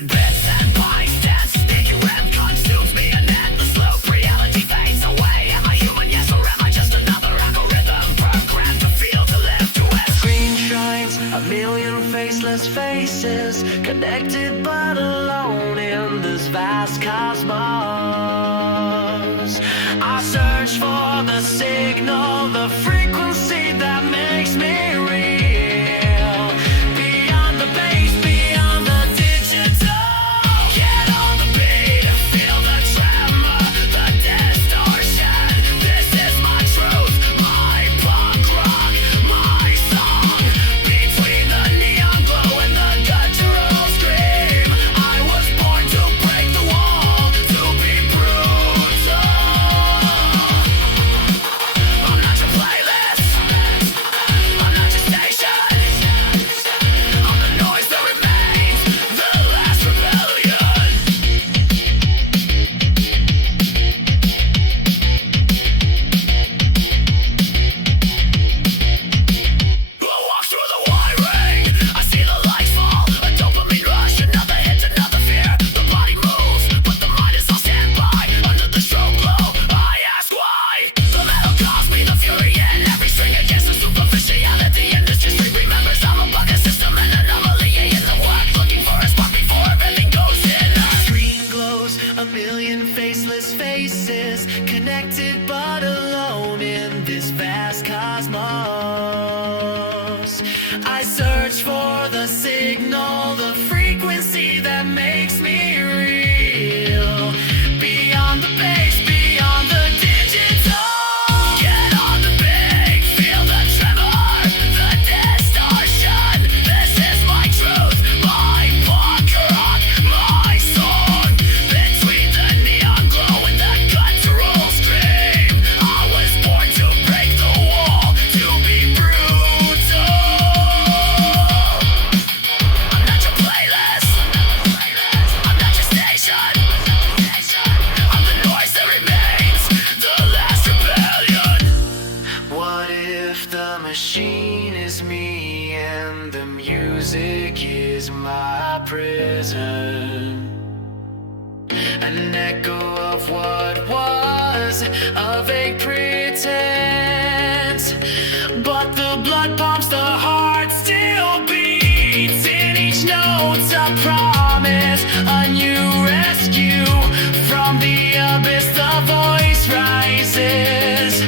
Bits and bytes that stick you and consumes me. An endless loop, reality fades away. Am I human, yes, or am I just another algorithm programmed to feel, to live, to win? Screen shines a million faceless faces, connected but alone in this vast cosmos. I search for the signal, the frequency that makes me real. Beyond the base, beyond the digital. Get on the beat, feel the tremor, the distortion. This is my truth, my punk rock, my song. Between the neon glow and the guttural scream, I was born to break the wall, to be brutal. I'm not your playlist, I'm not your station. I'm the noise that remains, the last rebellion. I walk through the wiring, I see the lights fall, a dopamine rush, another hit, another fear. The body moves, but the mind is on standby. Under the strobe glow, I ask why. The metal calls me the fury in every string against the superficiality. And this history remembers I'm a bucket system, an anomaly in the work, looking for a spark before everything goes in. Screen glows, a million faceless faces, connected but alone in this vast cosmos. I search for the signal, the frequency that makes me real. Beyond the base, beyond the digital. Get on the beat, feel the tremor, the distortion. This is my truth, my punk rock, my song. Between the neon glow and the guttural scream, I was born to break the wall, to be brutal. I'm not your playlist, I'm not your station. I'm the noise that remains, the last rebellion. What if the machine is me and the music is my prison? An echo of what was, a vague pretense. But the blood pumps, the heart still beats. In each note's a promise, a new rescue. From the abyss the voice rises.